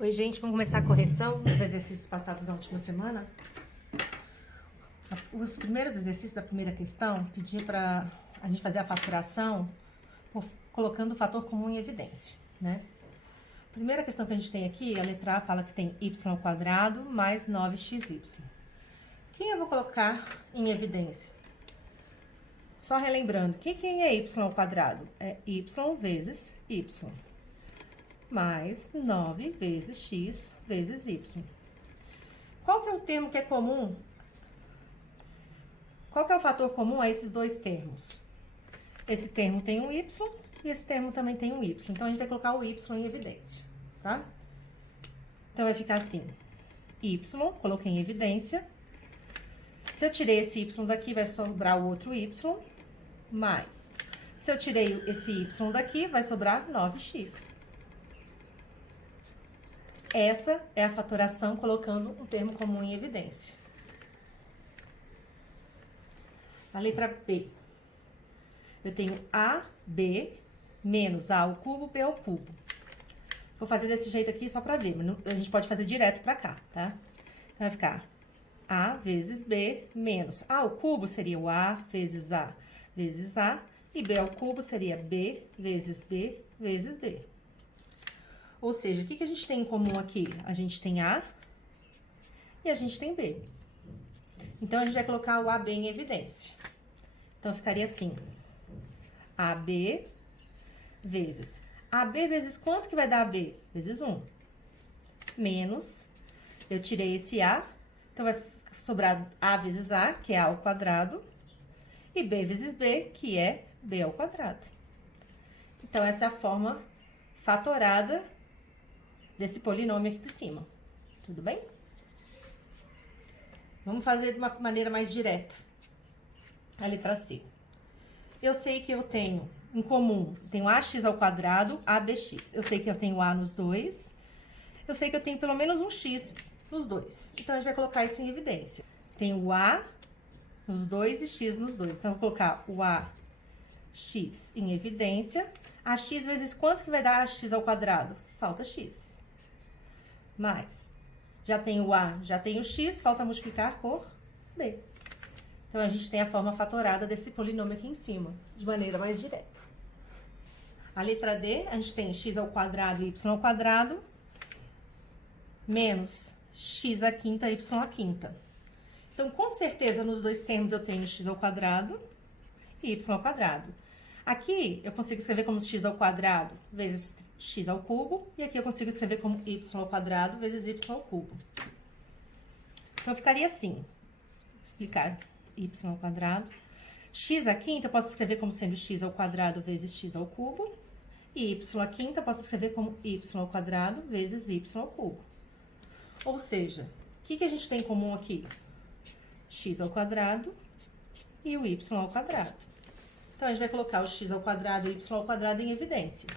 Oi, gente, vamos começar a correção dos exercícios passados na última semana. Os primeiros exercícios da primeira questão pediam para a gente fazer a faturação colocando o fator comum em evidência, né? A primeira questão que a gente tem aqui, a letra A fala que tem y² mais 9xy. Quem eu vou colocar em evidência? Só relembrando, quem é y²? É y vezes y. Mais 9 vezes x vezes y. Qual que é o termo que é comum? Qual que é o fator comum a esses dois termos? Esse termo tem um y e esse termo também tem um y. Então, a gente vai colocar o y em evidência, tá? Então, vai ficar assim. Y, coloquei em evidência. Se eu tirei esse y daqui, vai sobrar o outro y. Mais. Se eu tirei esse y daqui, vai sobrar 9x. Essa é a fatoração colocando um termo comum em evidência. A letra B. Eu tenho AB menos A ao cubo, B ao cubo. Vou fazer desse jeito aqui só pra ver, mas a gente pode fazer direto pra cá, tá? Então, vai ficar A vezes B menos A ao cubo seria o A vezes A vezes A. E B ao cubo seria B vezes B vezes B. Ou seja, o que a gente tem em comum aqui? A gente tem A e a gente tem B. Então, a gente vai colocar o AB em evidência. Então, ficaria assim. AB vezes... AB vezes quanto que vai dar AB? Vezes 1. Menos... Eu tirei esse A. Então, vai sobrar A vezes A, que é A ao quadrado. E B vezes B, que é B ao quadrado. Então, essa é a forma fatorada desse polinômio aqui de cima. Tudo bem? Vamos fazer de uma maneira mais direta. A letra C. Eu sei que eu tenho em comum, tenho ax ao quadrado, abx. Eu sei que eu tenho a nos dois. Eu sei que eu tenho pelo menos um x nos dois. Então, a gente vai colocar isso em evidência. Tenho o a nos dois e x nos dois. Então, eu vou colocar o ax em evidência. Ax vezes quanto que vai dar ax ao quadrado? Falta x. Mais, já tem o A, já tem o X, falta multiplicar por B. Então, a gente tem a forma fatorada desse polinômio aqui em cima, de maneira mais direta. A letra D, a gente tem x ao quadrado e y ao quadrado, menos x à quinta, y à quinta. Então, com certeza, nos dois termos eu tenho x ao quadrado e y ao quadrado. Aqui, eu consigo escrever como x ao quadrado vezes x ao cubo. E aqui eu consigo escrever como y ao quadrado vezes y ao cubo. Então, ficaria assim. Vou explicar y ao quadrado. X à quinta eu posso escrever como sendo x ao quadrado vezes x ao cubo. E y à quinta eu posso escrever como y ao quadrado vezes y ao cubo. Ou seja, o que a gente tem em comum aqui? X ao quadrado e o y ao quadrado. Então, a gente vai colocar o x ao quadrado e o y ao quadrado em evidência.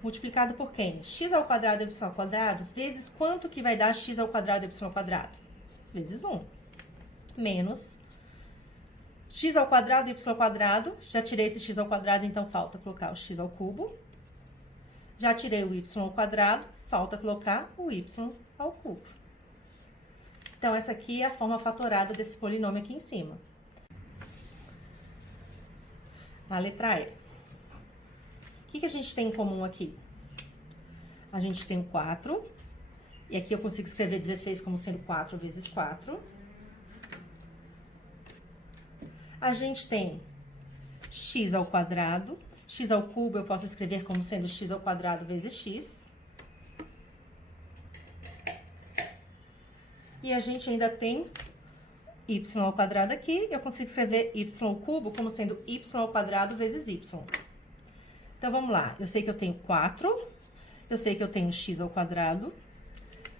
Multiplicado por quem? X ao quadrado e y ao quadrado vezes quanto que vai dar x ao quadrado e y ao quadrado? Vezes 1. Menos x ao quadrado e y ao quadrado. Já tirei esse x ao quadrado, então falta colocar o x ao cubo. Já tirei o y ao quadrado, falta colocar o y ao cubo. Então, essa aqui é a forma fatorada desse polinômio aqui em cima. A letra E. O que a gente tem em comum aqui? A gente tem 4. E aqui eu consigo escrever 16 como sendo 4 vezes 4. A gente tem x ao quadrado. X ao cubo eu posso escrever como sendo x ao quadrado vezes x. E a gente ainda tem y ao quadrado aqui. Eu consigo escrever y ao cubo como sendo y ao quadrado vezes y. Então, vamos lá. Eu sei que eu tenho 4. Eu sei que eu tenho x ao quadrado.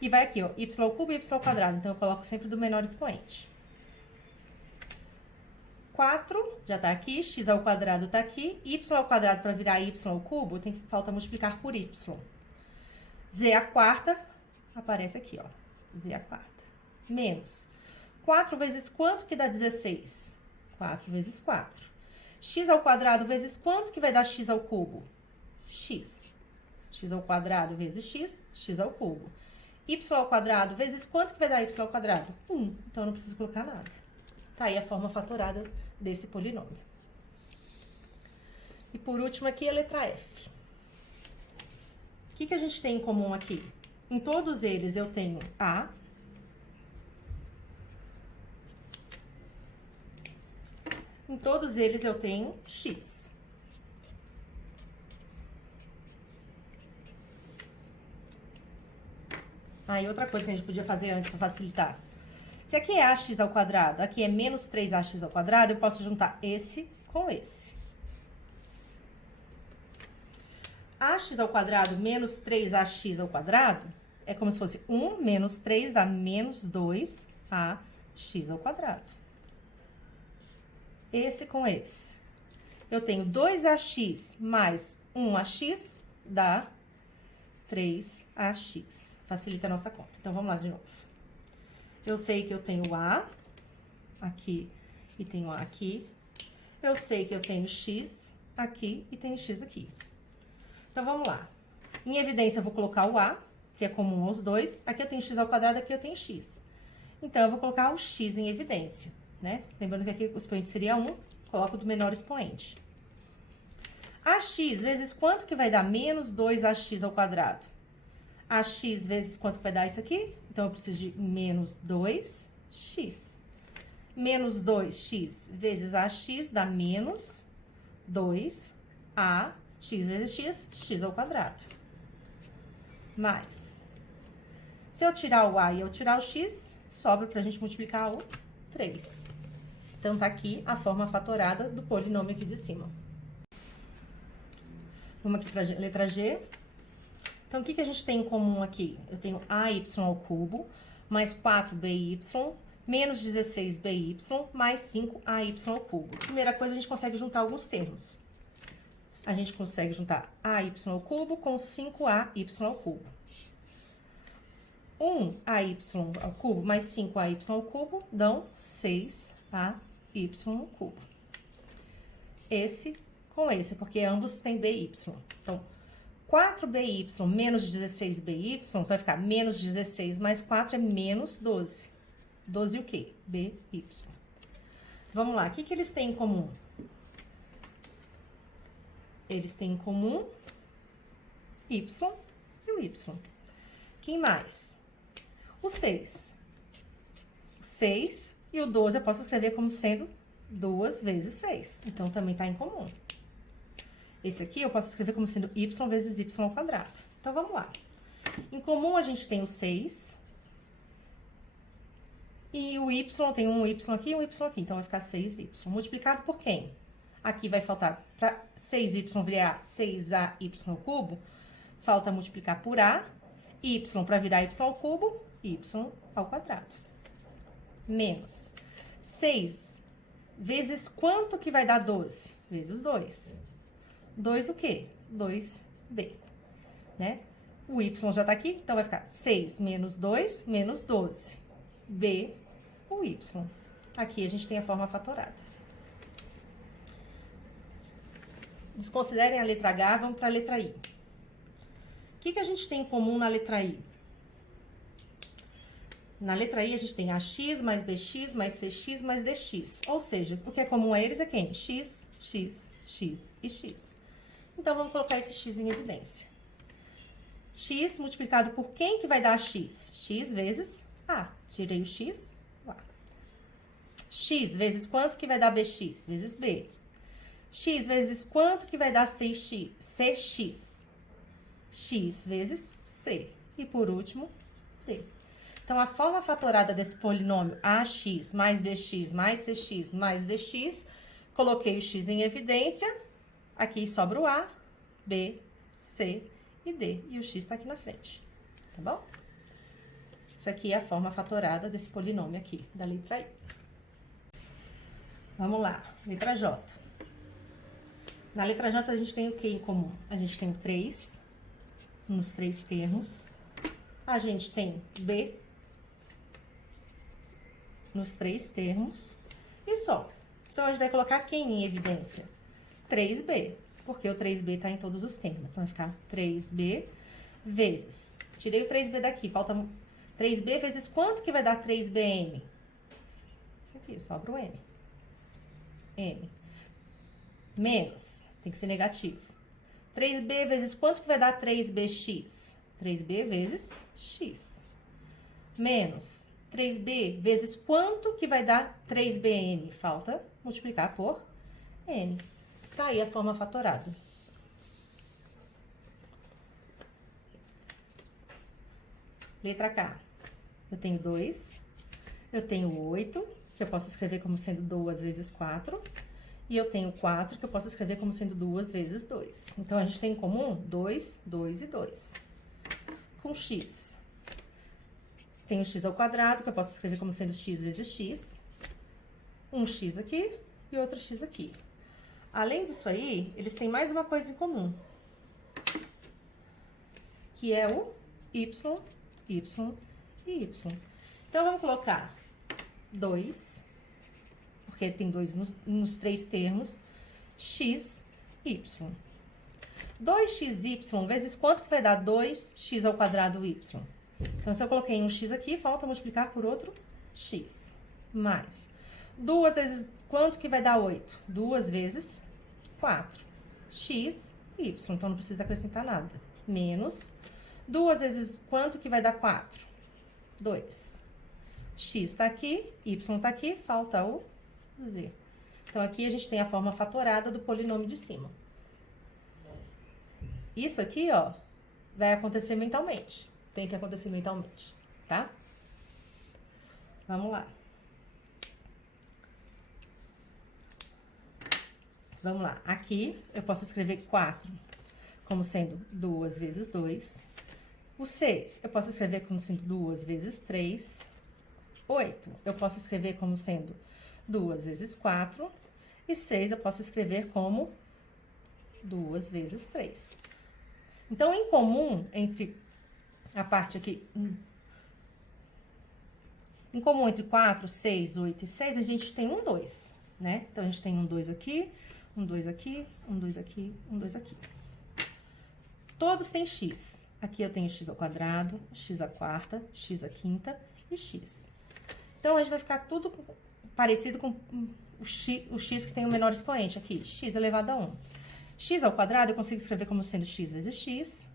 E vai aqui, ó, y ao cubo e y ao quadrado. Então, eu coloco sempre do menor expoente. 4 já tá aqui, x ao quadrado tá aqui. Y ao quadrado para virar y ao cubo, falta multiplicar por y. Z à quarta aparece aqui, ó. Z à quarta. Menos 4 vezes quanto que dá 16? 4 vezes 4. X ao quadrado vezes quanto que vai dar x ao cubo? X. x ao quadrado vezes x, x ao cubo. Y ao quadrado vezes quanto que vai dar y ao quadrado? 1. Então, eu não preciso colocar nada. Tá aí a forma fatorada desse polinômio. E por último aqui a letra F. O que a gente tem em comum aqui? Em todos eles eu tenho A. Em todos eles eu tenho x. Aí, outra coisa que a gente podia fazer antes para facilitar. Se aqui é ax ao quadrado, aqui é menos 3ax ao quadrado, eu posso juntar esse com esse. Ax ao quadrado menos 3ax ao quadrado é como se fosse 1 menos 3 dá menos 2ax ao quadrado. Esse com esse. Eu tenho 2ax mais 1ax dá 3ax. Facilita a nossa conta. Então, vamos lá de novo. Eu sei que eu tenho A aqui e tenho A aqui. Eu sei que eu tenho X aqui e tenho X aqui. Então, vamos lá. Em evidência, eu vou colocar o A, que é comum aos dois. Aqui eu tenho X ao quadrado, aqui eu tenho X. Então, eu vou colocar o X em evidência, né? Lembrando que aqui o expoente seria 1, coloco do menor expoente. AX vezes quanto que vai dar menos 2ax ao quadrado? AX vezes quanto que vai dar isso aqui? Então, eu preciso de menos 2x. Menos 2x vezes ax dá menos 2ax vezes x, x ao quadrado. Mais. Se eu tirar o a e eu tirar o x, sobra pra gente multiplicar o 3. Então, tá aqui a forma fatorada do polinômio aqui de cima. Vamos aqui para a letra G. Então, o que a gente tem em comum aqui? Eu tenho AY ao cubo, mais 4BY, menos 16BY, mais 5AY ao cubo. Primeira coisa, a gente consegue juntar alguns termos. A gente consegue juntar AY ao cubo com 5AY ao cubo. 1AY ao cubo mais 5AY ao cubo dão 6AY ao cubo. Esse com esse, porque ambos têm BY. Então, 4BY menos 16BY vai ficar menos 16 mais 4 é menos 12. 12 o quê? BY. Vamos lá, o que eles têm em comum? Eles têm em comum Y e o Y. Quem mais? O 6. O 6 e o 12 eu posso escrever como sendo 2 vezes 6. Então, também está em comum. Esse aqui eu posso escrever como sendo y vezes y ao quadrado. Então, vamos lá. Em comum, a gente tem o 6. E o y, tem um y aqui e um y aqui. Então, vai ficar 6y. Multiplicado por quem? Aqui vai faltar, para 6y virar 6ay ao cubo, falta multiplicar por a, y para virar y ao cubo, y ao quadrado. Menos 6 vezes quanto que vai dar 12? Vezes 2. 2 o quê? 2b, né? O y já tá aqui, então vai ficar 6 menos 2 menos 12. B, o y. Aqui a gente tem a forma fatorada. Desconsiderem a letra H, vamos para a letra I. O que a gente tem em comum na letra I? Na letra I, a gente tem AX mais BX mais CX mais DX. Ou seja, o que é comum a eles é quem? X, X, X e X. Então, vamos colocar esse X em evidência. X multiplicado por quem que vai dar X? X vezes A. Tirei o X, A. X vezes quanto que vai dar BX? Vezes B. X vezes quanto que vai dar CX? CX. X vezes C. E, por último, D. Então, a forma fatorada desse polinômio AX mais BX mais CX mais DX, coloquei o X em evidência. Aqui sobra o A, B, C e D. E o X está aqui na frente, tá bom? Isso aqui é a forma fatorada desse polinômio aqui, da letra I. Vamos lá, letra J. Na letra J, a gente tem o que em comum? A gente tem o 3, nos 3 termos. A gente tem B, nos 3 termos. E só. Então, a gente vai colocar quem em evidência? 3B. porque o 3b tá em todos os termos. Então, vai ficar 3b vezes... Tirei o 3b daqui, falta 3b vezes quanto que vai dar 3bm? Isso aqui, sobra o m. M. Menos, tem que ser negativo. 3b vezes quanto que vai dar 3bx? 3b vezes x. Menos 3b vezes quanto que vai dar 3bn? Falta multiplicar por n. Tá aí a forma fatorada. Letra K. Eu tenho 2. Eu tenho 8, que eu posso escrever como sendo 2 vezes 4. E eu tenho 4, que eu posso escrever como sendo 2 vezes 2. Então, a gente tem em comum 2, 2 e 2. Com x. Tem o x ao quadrado, que eu posso escrever como sendo x vezes x. Um x aqui e outro x aqui. Além disso aí, eles têm mais uma coisa em comum. Que é o y, y e y. Então, vamos colocar 2, porque tem 2 nos 3 termos, x, y. 2xy vezes quanto que vai dar 2x ao quadrado y? Então, se eu coloquei um x aqui, falta multiplicar por outro x. Mais 2 vezes quanto que vai dar 8? 2 vezes 4. X, y. Então, não precisa acrescentar nada. Menos 2 vezes quanto que vai dar 4? 2. X tá aqui, y tá aqui, falta o z. Então, aqui a gente tem a forma fatorada do polinômio de cima. Isso aqui, ó, vai acontecer mentalmente. Tem que acontecer mentalmente, tá? Vamos lá. Vamos lá. Aqui, eu posso escrever 4 como sendo 2 vezes 2. O 6, eu posso escrever como sendo 2 vezes 3. 8, eu posso escrever como sendo 2 vezes 4. E 6, eu posso escrever como 2 vezes 3. Então, em comum, entre a parte aqui... Em comum entre 4, 6, 8 e 6, a gente tem um 2, né? Então, a gente tem um 2 aqui, um 2 aqui, um 2 aqui, um 2 aqui. Todos têm x. Aqui eu tenho x ao quadrado, x à quarta, x à quinta e x. Então, a gente vai ficar tudo parecido com o x que tem o menor expoente aqui, x elevado a 1. X ao quadrado eu consigo escrever como sendo x vezes x.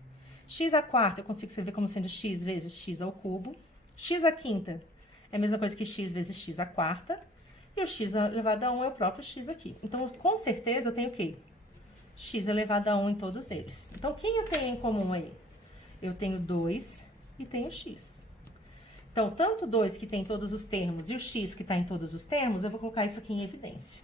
X à quarta eu consigo escrever como sendo x vezes x ao cubo. X à quinta é a mesma coisa que x vezes x à quarta. E o x elevado a 1 é o próprio x aqui. Então, com certeza, eu tenho o quê? X elevado a 1 em todos eles. Então, quem eu tenho em comum aí? Eu tenho 2 e tenho x. Então, tanto 2 que tem em todos os termos e o x que está em todos os termos, eu vou colocar isso aqui em evidência.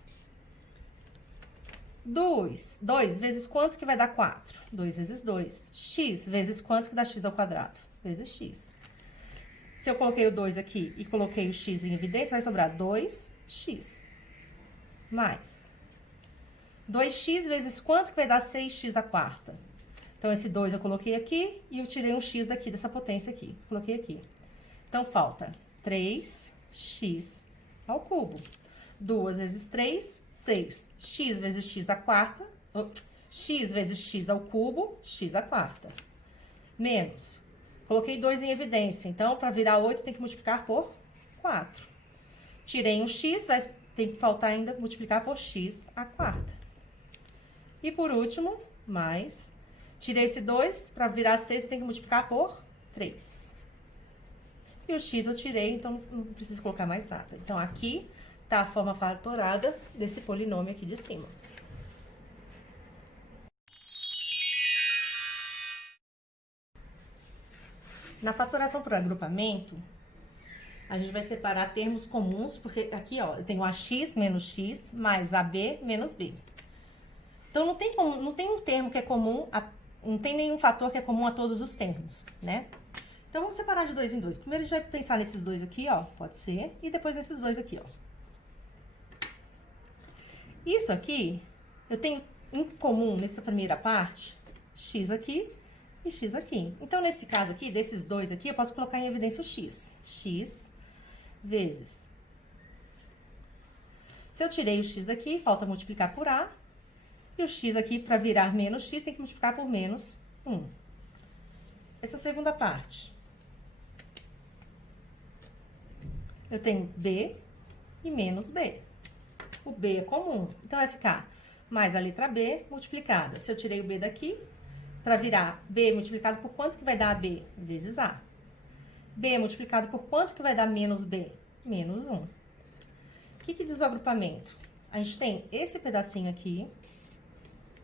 2 vezes quanto que vai dar 4? 2 vezes 2. X vezes quanto que dá x ao quadrado? Vezes x. Se eu coloquei o 2 aqui e coloquei o x em evidência, vai sobrar 2x. Mais 2x vezes quanto que vai dar 6x à quarta? Então, esse 2 eu coloquei aqui e eu tirei um x daqui, dessa potência aqui. Coloquei aqui. Então, falta 3x ao cubo. 2 vezes 3, 6. X vezes x à quarta. X vezes x ao cubo, x à quarta. Menos. Coloquei 2 em evidência. Então, para virar 8, tem que multiplicar por 4. Tirei um x, tem que faltar ainda multiplicar por x à quarta. E por último, mais. Tirei esse 2, para virar 6, eu tenho que multiplicar por 3. E o x eu tirei, então não preciso colocar mais nada. Então, aqui tá a forma fatorada desse polinômio aqui de cima. Na fatoração por agrupamento, a gente vai separar termos comuns, porque aqui, ó, eu tenho ax menos x mais ab menos b. Então, não tem um termo que é comum, não tem nenhum fator que é comum a todos os termos, né? Então, vamos separar de 2 em 2. Primeiro, a gente vai pensar nesses dois aqui, ó, pode ser, e depois nesses dois aqui, ó. Isso aqui, eu tenho em comum nessa primeira parte, x aqui e x aqui. Então, nesse caso aqui, desses dois aqui, eu posso colocar em evidência o x. X vezes... Se eu tirei o x daqui, falta multiplicar por a. E o x aqui, para virar menos x, tem que multiplicar por menos 1. Essa segunda parte. Eu tenho b e menos b. O b é comum, então vai ficar mais a letra b multiplicada. Se eu tirei o b daqui, para virar b multiplicado por quanto que vai dar b? Vezes a. B multiplicado por quanto que vai dar menos b? Menos 1. O que diz o agrupamento? A gente tem esse pedacinho aqui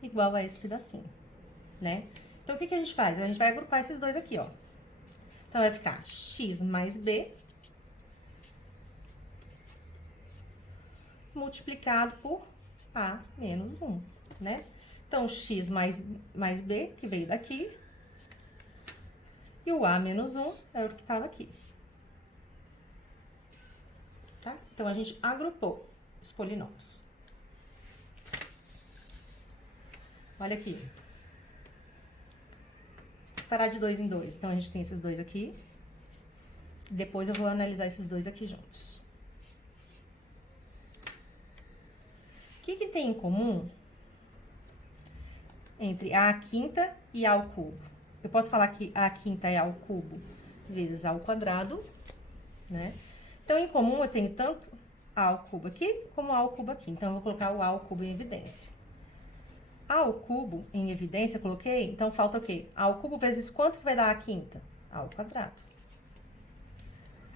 igual a esse pedacinho, né? Então, o que a gente faz? A gente vai agrupar esses dois aqui, ó. Então, vai ficar x mais b multiplicado por a menos 1, né? Então, x mais b, que veio daqui, e o a menos 1 é o que estava aqui. Tá? Então, a gente agrupou os polinômios. Olha aqui. Separar de 2 em 2. Então, a gente tem esses dois aqui. Depois, eu vou analisar esses dois aqui juntos. O que tem em comum entre a quinta e a ao cubo? Eu posso falar que a quinta é a ao cubo vezes a ao quadrado, né? Então, em comum, eu tenho tanto a ao cubo aqui, como a ao cubo aqui. Então, eu vou colocar o a ao cubo em evidência. A ao cubo em evidência, eu coloquei, então falta o quê? A ao cubo vezes quanto que vai dar a quinta? A ao quadrado.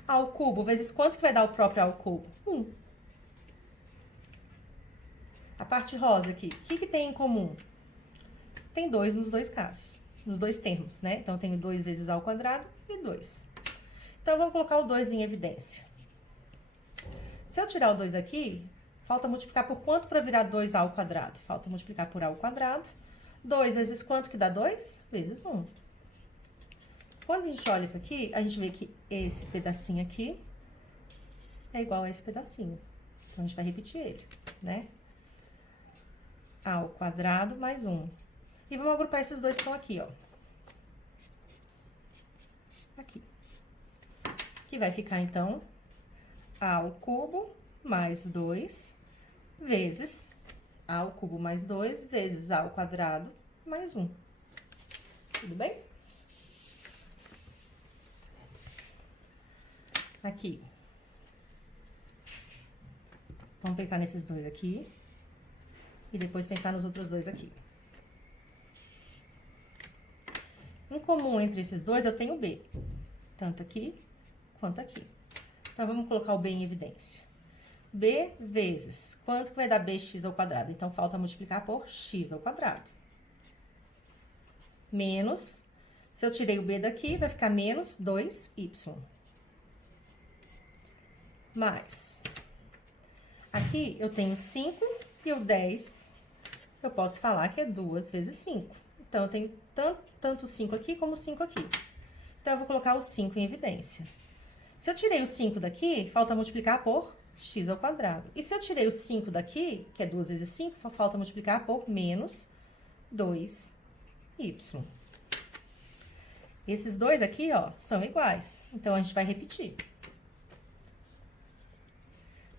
A ao cubo vezes quanto que vai dar o próprio a ao cubo? 1. A parte rosa aqui, o que tem em comum? Tem 2 nos dois casos, nos dois termos, né? Então, eu tenho 2 vezes a ao quadrado e 2. Então, vamos colocar o 2 em evidência. Se eu tirar o 2 aqui, falta multiplicar por quanto para virar 2a ao quadrado? Falta multiplicar por a ao quadrado. 2 vezes quanto que dá 2? Vezes 1. Quando a gente olha isso aqui, a gente vê que esse pedacinho aqui é igual a esse pedacinho. Então, a gente vai repetir ele, né? A ao quadrado mais 1. E vamos agrupar esses dois que estão aqui, ó. Aqui. Que vai ficar, então, a ao cubo mais 2 vezes a ao cubo mais 2 vezes a ao quadrado mais 1. Tudo bem? Aqui. Vamos pensar nesses dois aqui. E depois pensar nos outros dois aqui. Em comum entre esses dois, eu tenho b. Tanto aqui, quanto aqui. Então, vamos colocar o b em evidência. B vezes, quanto que vai dar bx ao quadrado? Então, falta multiplicar por x ao quadrado. Menos, se eu tirei o b daqui, vai ficar menos 2y. Mais, aqui eu tenho 5 e o 10, eu posso falar que é 2 vezes 5. Então, eu tenho tanto 5 aqui como 5 aqui. Então, eu vou colocar o 5 em evidência. Se eu tirei o 5 daqui, falta multiplicar por x ao quadrado. E se eu tirei o 5 daqui, que é 2 vezes 5, falta multiplicar por menos 2y. Esses dois aqui, ó, são iguais. Então, a gente vai repetir.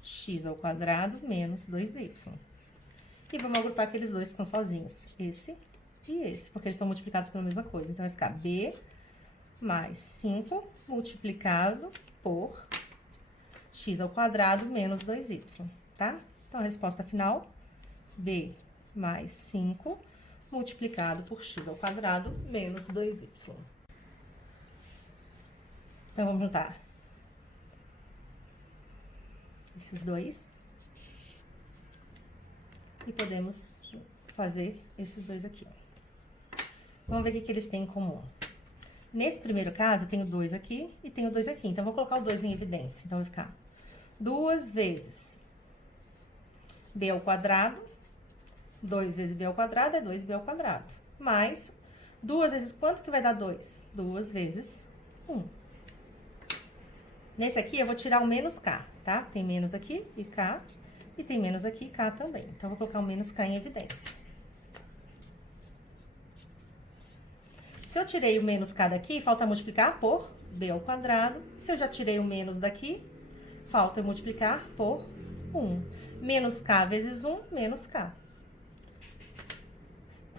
X ao quadrado menos 2y. E vamos agrupar aqueles dois que estão sozinhos. Esse e esse, porque eles estão multiplicados pela mesma coisa. Então, vai ficar b mais 5 multiplicado por x ao quadrado menos 2y, tá? Então, a resposta final, b mais 5 multiplicado por x ao quadrado menos 2y. Então, vamos juntar esses dois. E podemos fazer esses dois aqui, ó. Vamos ver o que eles têm em comum. Nesse primeiro caso, eu tenho 2 aqui e tenho 2 aqui. Então, eu vou colocar o 2 em evidência. Então, vai ficar 2 vezes b ao quadrado. 2 vezes b ao quadrado é 2b ao quadrado. Mais 2 vezes quanto que vai dar 2? 2 vezes 1. Nesse aqui, eu vou tirar o menos k, tá? Tem menos aqui e k. E tem menos aqui e k também. Então, eu vou colocar o menos k em evidência. Se eu tirei o menos k daqui, falta multiplicar por b ao quadrado. Se eu já tirei o menos daqui, falta eu multiplicar por 1. Menos k vezes 1, menos k.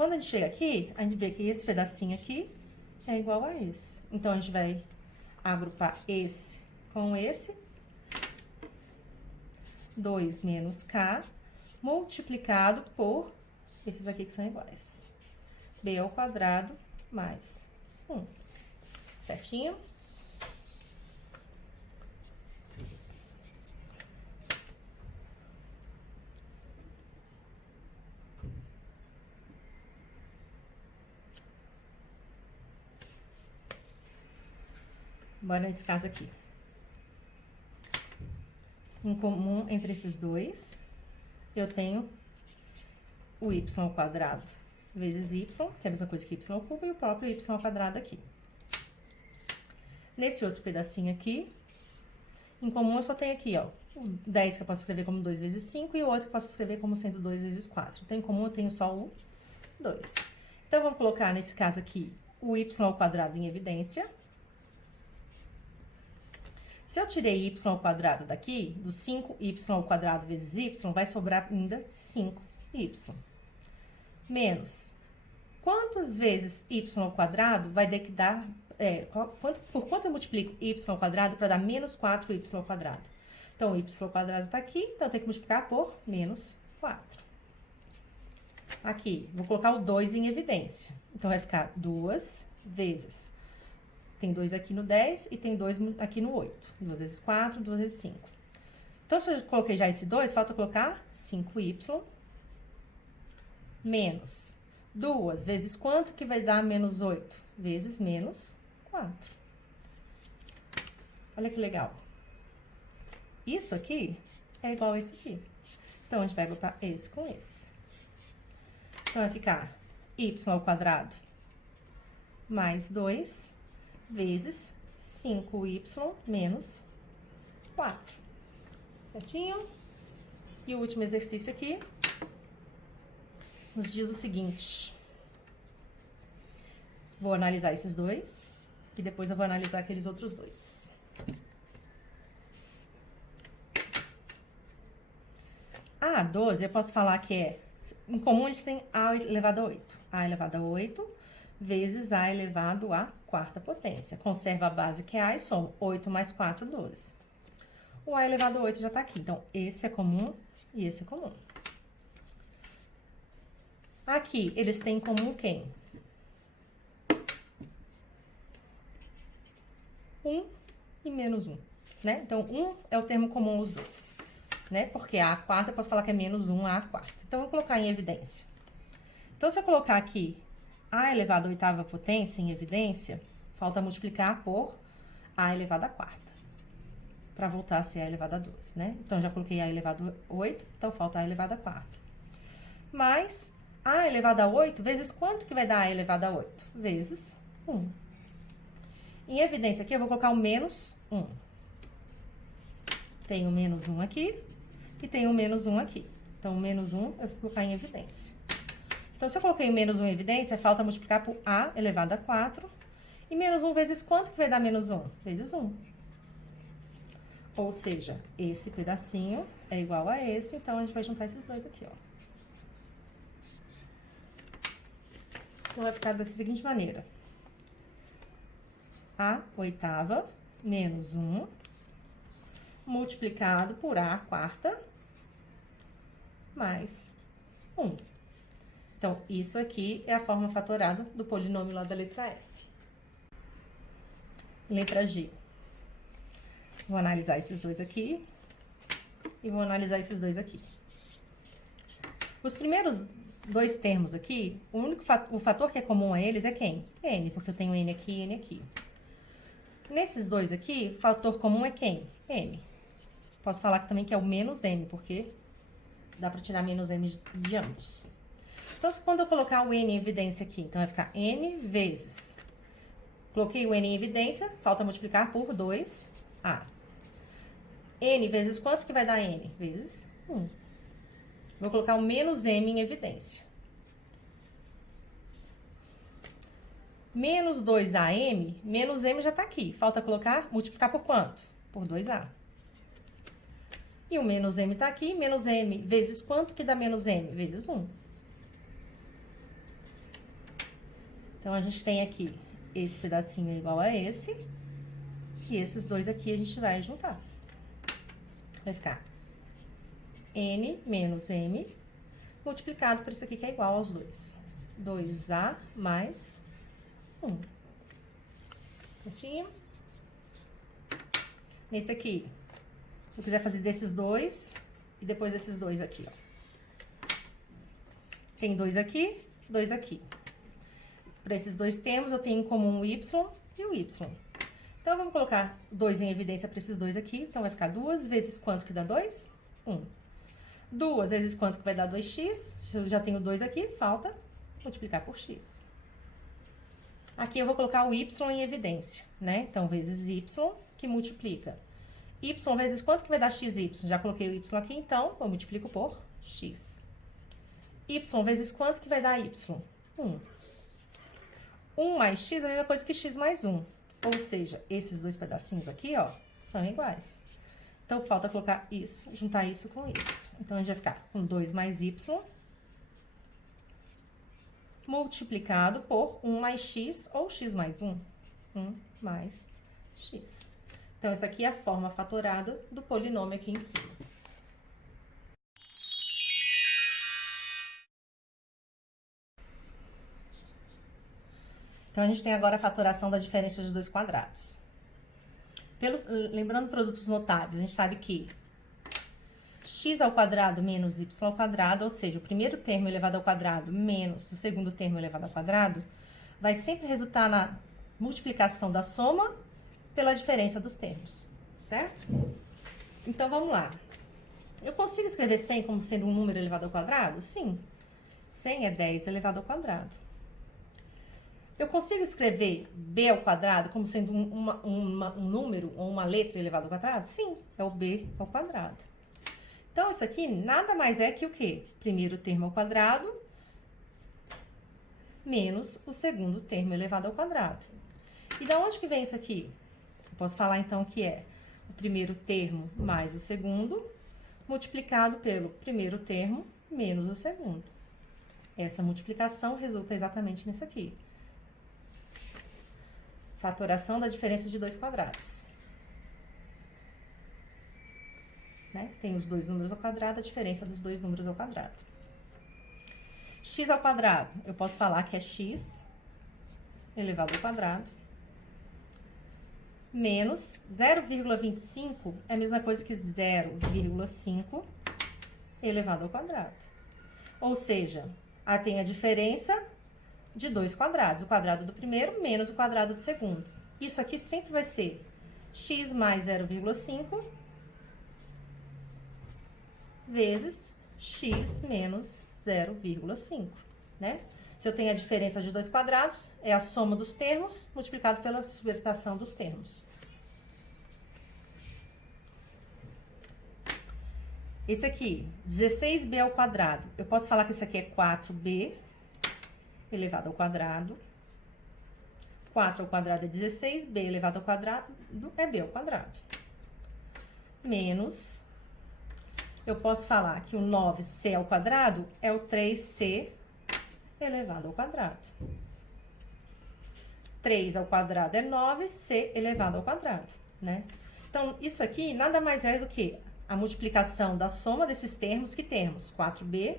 quando a gente chega aqui, a gente vê que esse pedacinho aqui é igual a esse. Então, a gente vai agrupar esse com esse. 2 menos K multiplicado por esses aqui que são iguais. B ao quadrado mais 1. Certinho? Bora nesse caso aqui. Em comum entre esses dois, eu tenho o y ao quadrado vezes y, que é a mesma coisa que y ao cubo, e o próprio y ao quadrado aqui. Nesse outro pedacinho aqui, em comum eu só tenho aqui, ó, o 10 que eu posso escrever como 2 vezes 5 e o outro que eu posso escrever como sendo 2 vezes 4. Então, em comum eu tenho só o 2. Então, vamos colocar nesse caso aqui o y ao quadrado em evidência. Se eu tirei y ao quadrado daqui, do 5y ao quadrado vezes y, vai sobrar ainda 5y. Menos. Quantas vezes y ao quadrado vai ter que dar... por quanto eu multiplico y ao quadrado para dar menos 4y ao quadrado? Então, y ao quadrado está aqui, então eu tenho que multiplicar por menos 4. Aqui, vou colocar o 2 em evidência. Então, vai ficar 2 vezes... Tem 2 aqui no 10 e tem 2 aqui no 8. 2 vezes 4, 2 vezes 5. Então, se eu coloquei já esse 2, falta colocar 5y menos 2 vezes quanto que vai dar menos 8? Vezes menos 4. Olha que legal. Isso aqui é igual a esse aqui. Então, a gente vai agrupar esse com esse. Então, vai ficar y ao quadrado mais 2... vezes 5y menos 4. Certinho? E o último exercício aqui nos diz o seguinte. Vou analisar esses dois e depois eu vou analisar aqueles outros dois. A 12, eu posso falar que é... Em comum, eles têm a elevado a 8. A elevado a 8 vezes a elevado a quarta potência. Conserva a base que é a e soma 8 mais 4, 12. O a elevado a 8 já tá aqui. Então, esse é comum e esse é comum. Aqui, eles têm em comum quem? 1 e menos 1, né? Então, 1 é o termo comum aos dois, né? Porque a quarta, eu posso falar que é menos 1 a quarta. Então, eu vou colocar em evidência. Então, se eu colocar aqui a elevado à oitava potência em evidência, falta multiplicar por a elevado à quarta, para voltar a ser a elevado a 12, né? Então, já coloquei a elevado a 8, então falta a elevado a quarta. Mais a elevado a 8, vezes quanto que vai dar a elevado a 8? Vezes 1. Em evidência aqui, eu vou colocar o menos 1. Tenho menos 1 aqui e tenho menos 1 aqui. Então, o menos 1 eu vou colocar em evidência. Então, se eu coloquei o menos 1 em evidência, falta multiplicar por a elevado a 4. E menos 1 vezes quanto que vai dar menos 1? Vezes 1. Ou seja, esse pedacinho é igual a esse, então a gente vai juntar esses dois aqui, ó. Então, vai ficar da seguinte maneira. A oitava menos 1 multiplicado por a quarta mais 1. Então, isso aqui é a forma fatorada do polinômio lá da letra F. Letra G. Vou analisar esses dois aqui e vou analisar esses dois aqui. Os primeiros dois termos aqui, o fator que é comum a eles é quem? N, porque eu tenho N aqui e N aqui. Nesses dois aqui, o fator comum é quem? M. Posso falar também que é o menos M, porque dá para tirar menos M de ambos. Então, quando eu colocar o N em evidência aqui, então vai ficar N vezes... Coloquei o N em evidência, falta multiplicar por 2A. N vezes quanto que vai dar N? Vezes 1. Vou colocar o menos M em evidência. Menos 2AM, menos M já tá aqui. Falta colocar, multiplicar por quanto? Por 2A. E o menos M tá aqui, menos M vezes quanto que dá menos M? Vezes 1. Então, a gente tem aqui esse pedacinho igual a esse. E esses dois aqui a gente vai juntar. Vai ficar N menos M multiplicado por isso aqui que é igual aos dois. 2A mais 1. Certinho? Nesse aqui, se eu quiser fazer desses dois e depois desses dois aqui, ó. Tem dois aqui, dois aqui. Para esses dois termos, eu tenho em comum o Y e o Y. Então, vamos colocar 2 em evidência para esses dois aqui. Então, vai ficar 2 vezes quanto que dá 2? 1. 2 vezes quanto que vai dar 2x? Eu já tenho 2 aqui, falta multiplicar por x. Aqui eu vou colocar o y em evidência, né? Então, vezes y, que multiplica. Y vezes quanto que vai dar xy? Já coloquei o y aqui, então, eu multiplico por x. Y vezes quanto que vai dar y? 1. 1 mais x é a mesma coisa que x mais 1. Ou seja, esses dois pedacinhos aqui, ó, são iguais. Então, falta colocar isso, juntar isso com isso. Então, a gente vai ficar com 2 mais y multiplicado por 1 mais x ou x mais 1. 1 mais x. Então, essa aqui é a forma fatorada do polinômio aqui em cima. Então, a gente tem agora a fatoração da diferença de dois quadrados. Lembrando produtos notáveis, a gente sabe que x ao quadrado menos y ao quadrado, ou seja, o primeiro termo elevado ao quadrado menos o segundo termo elevado ao quadrado, vai sempre resultar na multiplicação da soma pela diferença dos termos, certo? Então, vamos lá. Eu consigo escrever 100 como sendo um número elevado ao quadrado? Sim. 100 é 10 elevado ao quadrado. Eu consigo escrever b ao quadrado como sendo um número ou uma letra elevado ao quadrado? Sim, é o b ao quadrado. Então, isso aqui nada mais é que o quê? Primeiro termo ao quadrado menos o segundo termo elevado ao quadrado. E da onde que vem isso aqui? Eu posso falar, então, que é o primeiro termo mais o segundo multiplicado pelo primeiro termo menos o segundo. Essa multiplicação resulta exatamente nisso aqui. Fatoração da diferença de dois quadrados. Né? Tem os dois números ao quadrado, a diferença dos dois números ao quadrado. X ao quadrado, eu posso falar que é x elevado ao quadrado menos 0,25 é a mesma coisa que 0,5 elevado ao quadrado. Ou seja, tem a diferença de dois quadrados, o quadrado do primeiro menos o quadrado do segundo. Isso aqui sempre vai ser x mais 0,5 vezes x menos 0,5, né? Se eu tenho a diferença de dois quadrados, é a soma dos termos multiplicado pela subtração dos termos. Esse aqui, 16b ao quadrado. Eu posso falar que isso aqui é 4b elevado ao quadrado. 4 ao quadrado é 16, b elevado ao quadrado é b ao quadrado. Menos, eu posso falar que o 9c ao quadrado é o 3c elevado ao quadrado. 3 ao quadrado é 9c elevado ao quadrado, né? Então, isso aqui nada mais é do que a multiplicação da soma desses termos que temos. 4b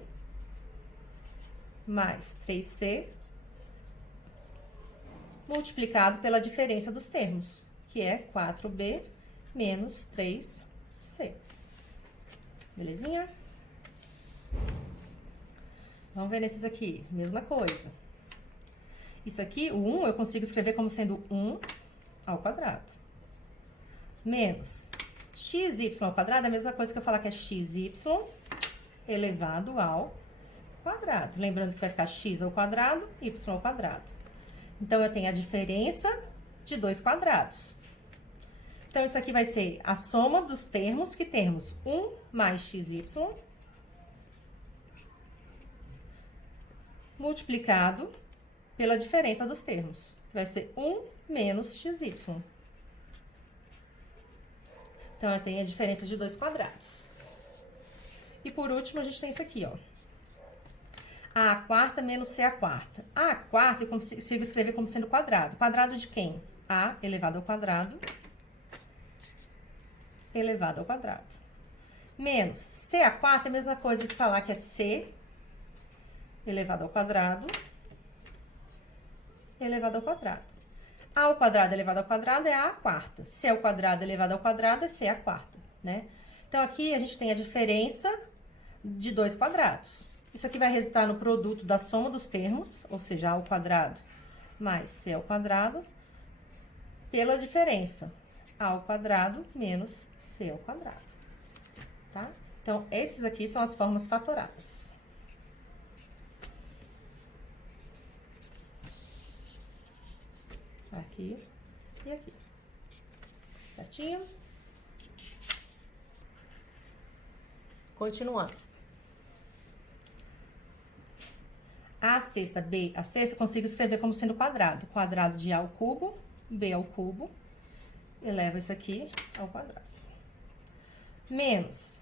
mais 3c multiplicado pela diferença dos termos, que é 4b menos 3c. Belezinha? Vamos ver nesses aqui. Mesma coisa. Isso aqui, o 1, eu consigo escrever como sendo 1 ao quadrado. Menos xy ao quadrado é a mesma coisa que eu falar que é xy elevado ao quadrado. Lembrando que vai ficar x ao quadrado, y ao quadrado. Então, eu tenho a diferença de dois quadrados. Então, isso aqui vai ser a soma dos termos que temos 1 mais xy multiplicado pela diferença dos termos. Vai ser 1 menos xy. Então, eu tenho a diferença de dois quadrados. E por último, a gente tem isso aqui, ó. A quarta menos C a quarta. A quarta eu consigo escrever como sendo quadrado. Quadrado de quem? A elevado ao quadrado elevado ao quadrado. Menos C a quarta é a mesma coisa que falar que é C elevado ao quadrado elevado ao quadrado. A ao quadrado elevado ao quadrado é A quarta. C ao quadrado elevado ao quadrado é C a quarta, né? Então, aqui a gente tem a diferença de dois quadrados. Isso aqui vai resultar no produto da soma dos termos, ou seja, A ao quadrado mais C ao quadrado, pela diferença A ao quadrado menos C ao quadrado, tá? Então, esses aqui são as formas fatoradas. Aqui e aqui. Certinho? Continuando. A sexta, B, a sexta, eu consigo escrever como sendo quadrado. Quadrado de A ao cubo, B ao cubo, eleva isso aqui ao quadrado. Menos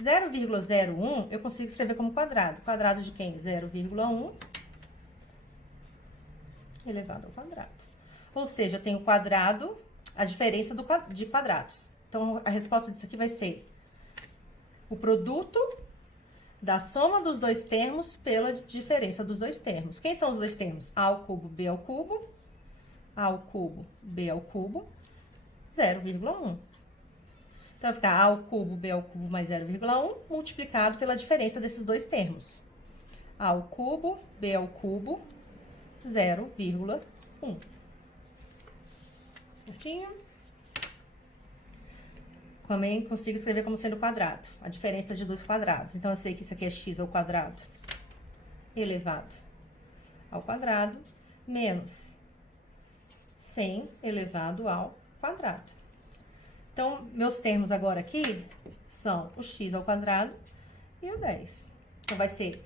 0,01, eu consigo escrever como quadrado. Quadrado de quem? 0,1 elevado ao quadrado. Ou seja, eu tenho quadrado, a diferença de quadrados. Então, a resposta disso aqui vai ser o produto da soma dos dois termos pela diferença dos dois termos. Quem são os dois termos? A ao cubo, B ao cubo. A ao cubo, B ao cubo, 0,1. Então, vai ficar A ao cubo, B ao cubo mais 0,1 multiplicado pela diferença desses dois termos. A ao cubo, B ao cubo, 0,1. Certinho? Também consigo escrever como sendo quadrado. A diferença de dois quadrados. Então, eu sei que isso aqui é x ao quadrado elevado ao quadrado menos 100 elevado ao quadrado. Então, meus termos agora aqui são o x ao quadrado e o 10. Então, vai ser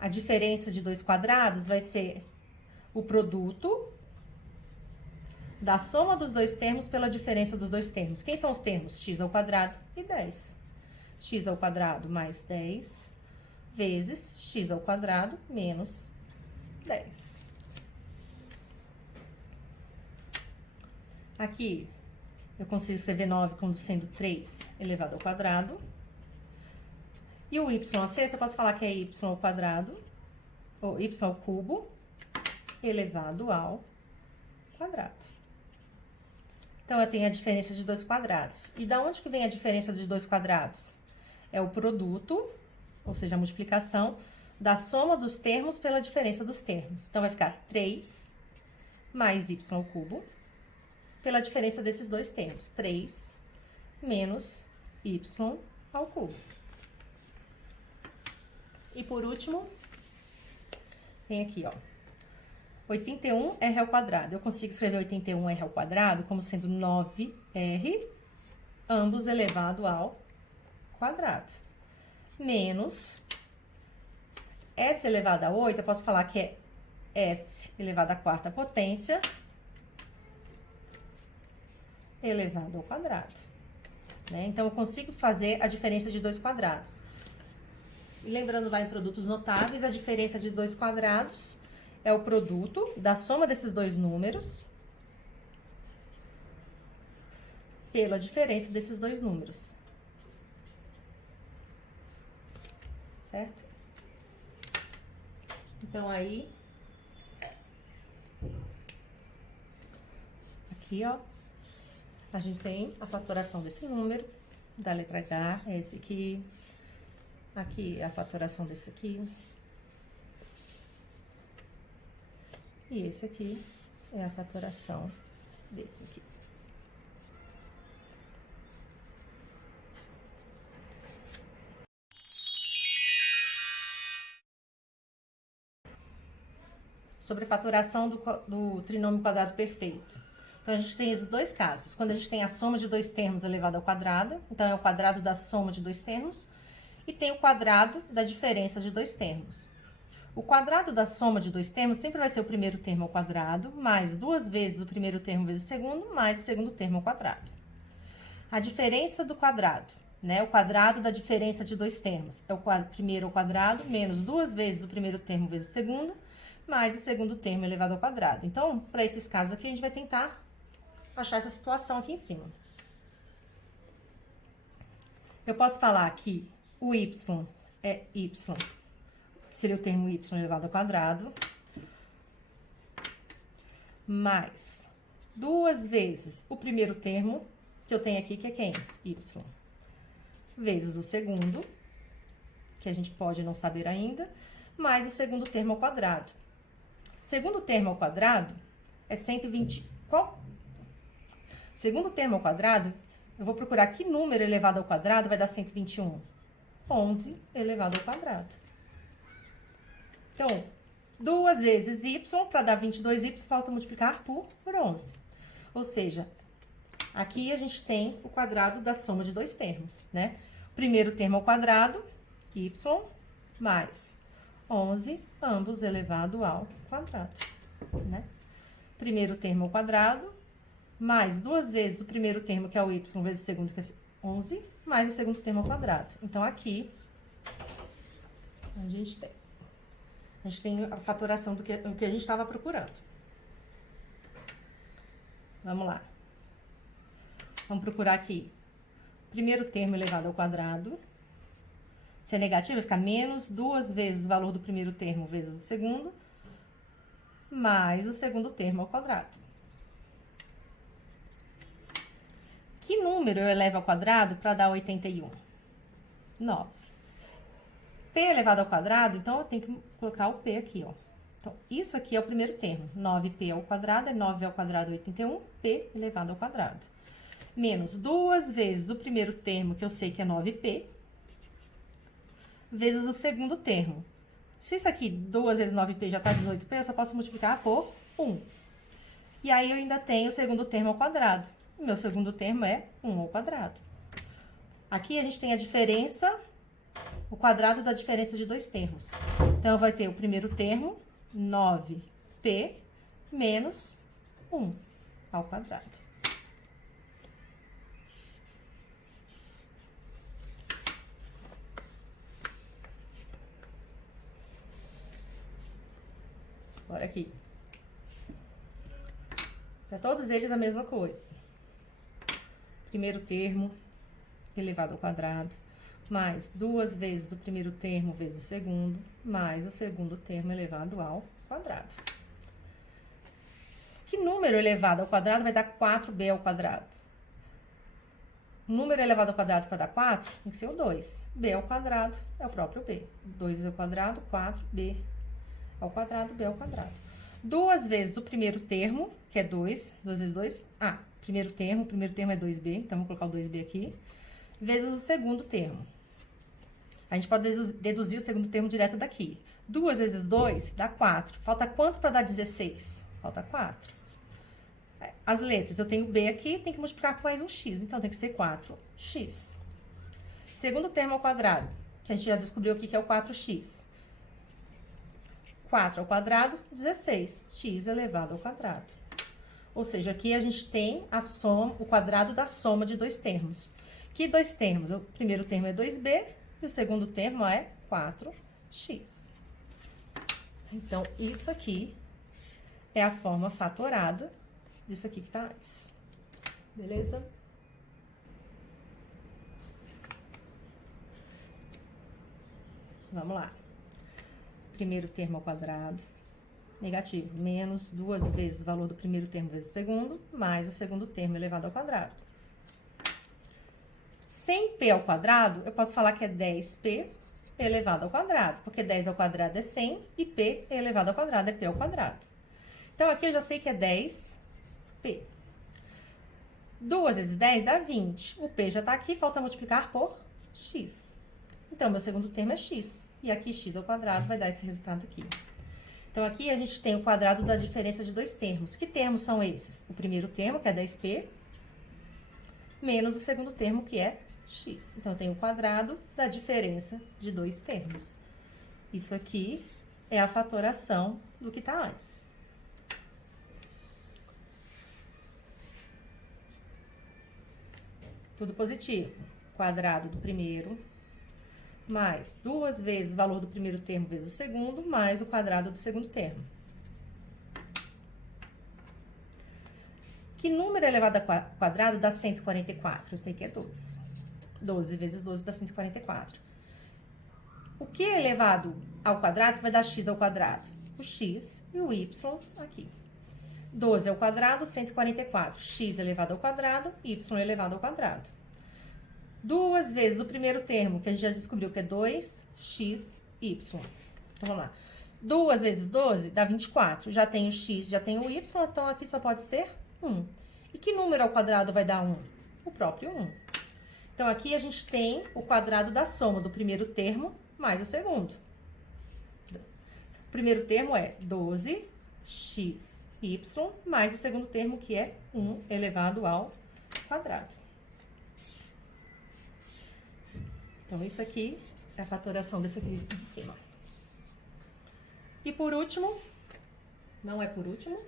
a diferença de dois quadrados vai ser o produto da soma dos dois termos pela diferença dos dois termos. Quem são os termos? X ao quadrado e 10. X ao quadrado mais 10 vezes x ao quadrado menos 10. Aqui, eu consigo escrever 9 como sendo 3 elevado ao quadrado. E o y a sexta, eu posso falar que é y ao quadrado, ou y ao cubo, elevado ao quadrado. Então, eu tenho a diferença de dois quadrados. E da onde que vem a diferença de dois quadrados? É o produto, ou seja, a multiplicação da soma dos termos pela diferença dos termos. Então, vai ficar 3 mais y ao cubo, pela diferença desses dois termos. 3 menos y ao cubo. E por último, tem aqui, ó. 81 r ao quadrado. Eu consigo escrever 81 r ao quadrado como sendo 9r, ambos elevado ao quadrado. Menos s elevado a 8, eu posso falar que é s elevado à quarta potência elevado ao quadrado. Né? Então, eu consigo fazer a diferença de dois quadrados. E lembrando lá em produtos notáveis, a diferença de dois quadrados é o produto da soma desses dois números pela diferença desses dois números. Certo? Então, aí, aqui, ó, a gente tem a fatoração desse número, da letra H, é esse aqui. Aqui é a fatoração desse aqui. E esse aqui é a fatoração desse aqui. Sobre a fatoração do trinômio quadrado perfeito. Então, a gente tem esses dois casos. Quando a gente tem a soma de dois termos elevado ao quadrado, então é o quadrado da soma de dois termos, e tem o quadrado da diferença de dois termos. O quadrado da soma de dois termos sempre vai ser o primeiro termo ao quadrado, mais duas vezes o primeiro termo vezes o segundo, mais o segundo termo ao quadrado. A diferença do quadrado né? O quadrado da diferença de dois termos. É o primeiro ao quadrado, menos 2 vezes o primeiro termo vezes o segundo, mais o segundo termo elevado ao quadrado. Então, para esses casos aqui, a gente vai tentar achar essa situação aqui em cima. Eu posso falar que o y é y, que seria o termo y elevado ao quadrado, mais 2 vezes o primeiro termo, que eu tenho aqui, que é quem? Y. Vezes o segundo, que a gente pode não saber ainda, mais o segundo termo ao quadrado. Segundo termo ao quadrado é 120... Qual? Segundo termo ao quadrado, eu vou procurar que número elevado ao quadrado vai dar 121. 11 elevado ao quadrado. Então, 2 vezes y, para dar 22y, falta multiplicar por 11. Ou seja, aqui a gente tem o quadrado da soma de dois termos, né? O primeiro termo ao quadrado, y, mais 11, ambos elevado ao quadrado, né? Primeiro termo ao quadrado, mais 2 vezes o primeiro termo, que é o y, vezes o segundo, que é 11, mais o segundo termo ao quadrado. Então, aqui, a gente tem a fatoração do que a gente estava procurando. Vamos lá. Vamos procurar aqui. Primeiro termo elevado ao quadrado. Se é negativo, vai ficar menos 2 vezes o valor do primeiro termo vezes o segundo, mais o segundo termo ao quadrado. Que número eu elevo ao quadrado para dar 81? 9. P elevado ao quadrado, então eu tenho que colocar o P aqui, ó. Então, isso aqui é o primeiro termo. 9P ao quadrado é 9 ao quadrado 81, P elevado ao quadrado. Menos 2 vezes o primeiro termo, que eu sei que é 9P, vezes o segundo termo. Se isso aqui, 2 vezes 9P já tá 18P, eu só posso multiplicar por 1. E aí, eu ainda tenho o segundo termo ao quadrado. O meu segundo termo é 1 ao quadrado. Aqui, a gente tem a diferença, o quadrado da diferença de dois termos. Então, vai ter o primeiro termo, 9P, menos 1 ao quadrado. Agora aqui. Para todos eles, a mesma coisa. Primeiro termo elevado ao quadrado, mais 2 vezes o primeiro termo vezes o segundo, mais o segundo termo elevado ao quadrado. Que número elevado ao quadrado vai dar 4b ao quadrado? O número elevado ao quadrado para dar 4 tem que ser o 2. b ao quadrado é o próprio b. 2 ao quadrado, 4b ao quadrado, b ao quadrado. 2 vezes o primeiro termo, que é 2. 2 vezes 2, primeiro termo é 2b, então vou colocar o 2b aqui, vezes o segundo termo. A gente pode deduzir o segundo termo direto daqui. 2 vezes 2 dá 4. Falta quanto para dar 16? Falta 4. As letras, eu tenho b aqui, tem que multiplicar por mais um x, então tem que ser 4x. Segundo termo ao quadrado, que a gente já descobriu aqui que é o 4x. 4 ao quadrado, 16, x elevado ao quadrado. Ou seja, aqui a gente tem a soma, o quadrado da soma de dois termos. Que dois termos? O primeiro termo é 2b e o segundo termo é 4x. Então, isso aqui é a forma fatorada disso aqui que tá antes. Beleza? Vamos lá. Primeiro termo ao quadrado, negativo, menos 2 vezes o valor do primeiro termo vezes o segundo, mais o segundo termo elevado ao quadrado. 100p ao quadrado, eu posso falar que é 10p elevado ao quadrado, porque 10 ao quadrado é 100 e p elevado ao quadrado é p ao quadrado. Então, aqui eu já sei que é 10p. 2 vezes 10 dá 20. O p já tá aqui, falta multiplicar por x. Então, meu segundo termo é x. E aqui, x ao quadrado vai dar esse resultado aqui. Então, aqui a gente tem o quadrado da diferença de dois termos. Que termos são esses? O primeiro termo, que é 10p, menos o segundo termo, que é x. Então, eu tenho o quadrado da diferença de dois termos. Isso aqui é a fatoração do que tá antes. Tudo positivo. quadrado do primeiro, mais 2 vezes o valor do primeiro termo vezes o segundo, mais o quadrado do segundo termo. Que número elevado ao quadrado dá 144? Eu sei que é 12. 12 vezes 12 dá 144. O que é elevado ao quadrado vai dar x ao quadrado? O x e o y aqui. 12 ao quadrado, 144. X elevado ao quadrado, y elevado ao quadrado. 2 vezes o primeiro termo, que a gente já descobriu que é 2xy. Então, vamos lá. 2 vezes 12 dá 24. Já tem o x, já tem o y, então aqui só pode ser 1. E que número ao quadrado vai dar 1? O próprio 1. Então, aqui a gente tem o quadrado da soma do primeiro termo mais o segundo. O primeiro termo é 12xy mais o segundo termo, que é 1 elevado ao quadrado. Então, isso aqui é a fatoração desse aqui de cima. E por último, não é por último,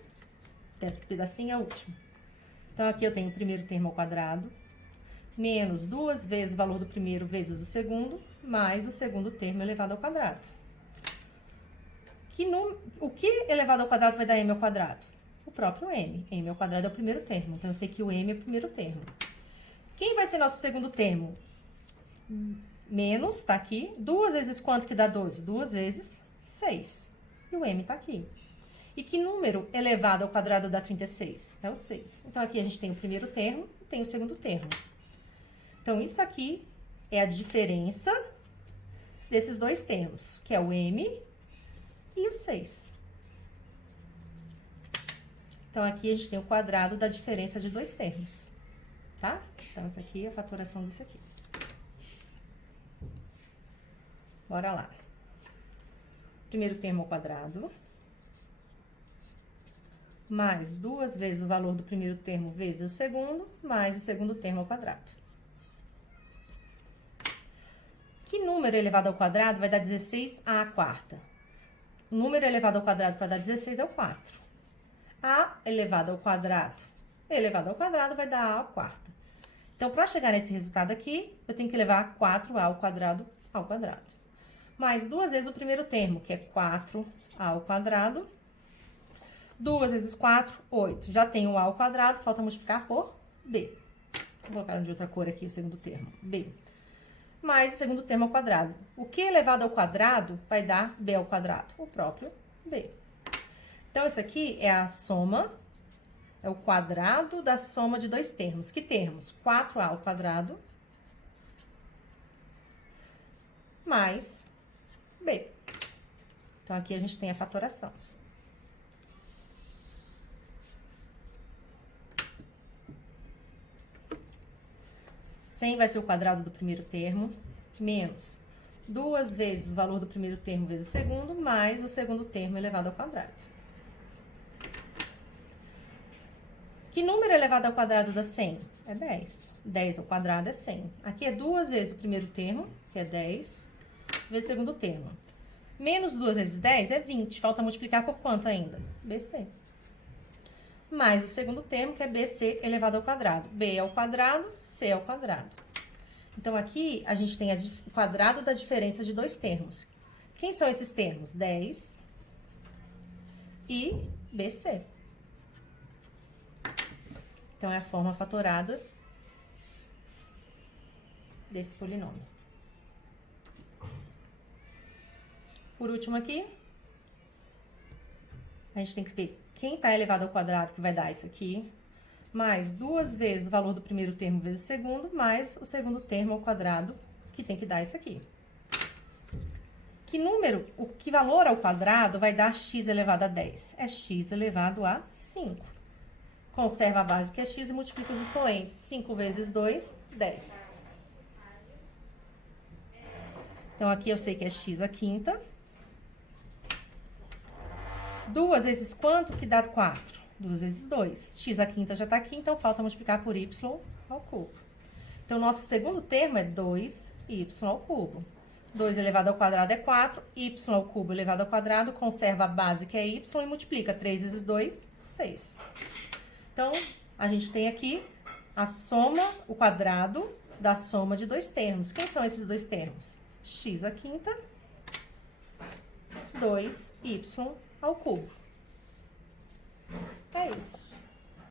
esse pedacinho é o último. Então, aqui eu tenho o primeiro termo ao quadrado, menos 2 vezes o valor do primeiro vezes o segundo, mais o segundo termo elevado ao quadrado. O que elevado ao quadrado vai dar m ao quadrado? O próprio m. m ao quadrado é o primeiro termo, então eu sei que o m é o primeiro termo. Quem vai ser nosso segundo termo? Menos, tá aqui. 2 vezes quanto que dá 12? 2 vezes 6. E o m tá aqui. E que número elevado ao quadrado dá 36? É o 6. Então, aqui a gente tem o primeiro termo e tem o segundo termo. Então, isso aqui é a diferença desses dois termos, que é o m e o 6. Então, aqui a gente tem o quadrado da diferença de dois termos, tá? Então, isso aqui é a fatoração desse aqui. Bora lá. Primeiro termo ao quadrado, mais 2 vezes o valor do primeiro termo vezes o segundo, mais o segundo termo ao quadrado. Que número elevado ao quadrado vai dar 16 à quarta? O número elevado ao quadrado para dar 16 é o 4. A elevado ao quadrado vai dar a à quarta. Então, para chegar nesse resultado aqui, eu tenho que levar 4a ao quadrado. Mais 2 vezes o primeiro termo, que é 4a ao quadrado. 2 vezes 4, 8. Já tenho o a ao quadrado, falta multiplicar por b. Vou colocar de outra cor aqui o segundo termo, b. Mais o segundo termo ao quadrado. O que elevado ao quadrado vai dar b ao quadrado? O próprio b. Então, isso aqui é a soma, é o quadrado da soma de dois termos. Que termos? 4a ao quadrado mais b. Então, aqui a gente tem a fatoração. Vai ser o quadrado do primeiro termo, menos 2 vezes o valor do primeiro termo vezes o segundo, mais o segundo termo elevado ao quadrado. Que número elevado ao quadrado dá 100? É 10. 10 ao quadrado é 100. Aqui é 2 vezes o primeiro termo, que é 10, vezes o segundo termo. Menos 2 vezes 10 é 20. Falta multiplicar por quanto ainda? BC. Mais o segundo termo, que é BC elevado ao quadrado. B ao quadrado, C ao quadrado. Então, aqui, a gente tem o quadrado da diferença de dois termos. Quem são esses termos? 10 e BC. Então, é a forma fatorada desse polinômio. Por último aqui, a gente tem que ver quem está elevado ao quadrado, que vai dar isso aqui, mais 2 vezes o valor do primeiro termo vezes o segundo, mais o segundo termo ao quadrado, que tem que dar isso aqui. Que valor ao quadrado vai dar x elevado a 10? É x elevado a 5. Conserva a base, que é x, e multiplica os expoentes. 5 vezes 2, 10. Então, aqui eu sei que é x à quinta. 2 vezes quanto que dá 4? 2 vezes 2. X à quinta já está aqui, então falta multiplicar por y ao cubo. Então, nosso segundo termo é 2y ao cubo. 2 elevado ao quadrado é 4, y ao cubo elevado ao quadrado, conserva a base, que é y, e multiplica 3 vezes 2, 6. Então, a gente tem aqui a soma, o quadrado da soma de dois termos. Quem são esses dois termos? X à quinta, 2y ao cubo. É isso.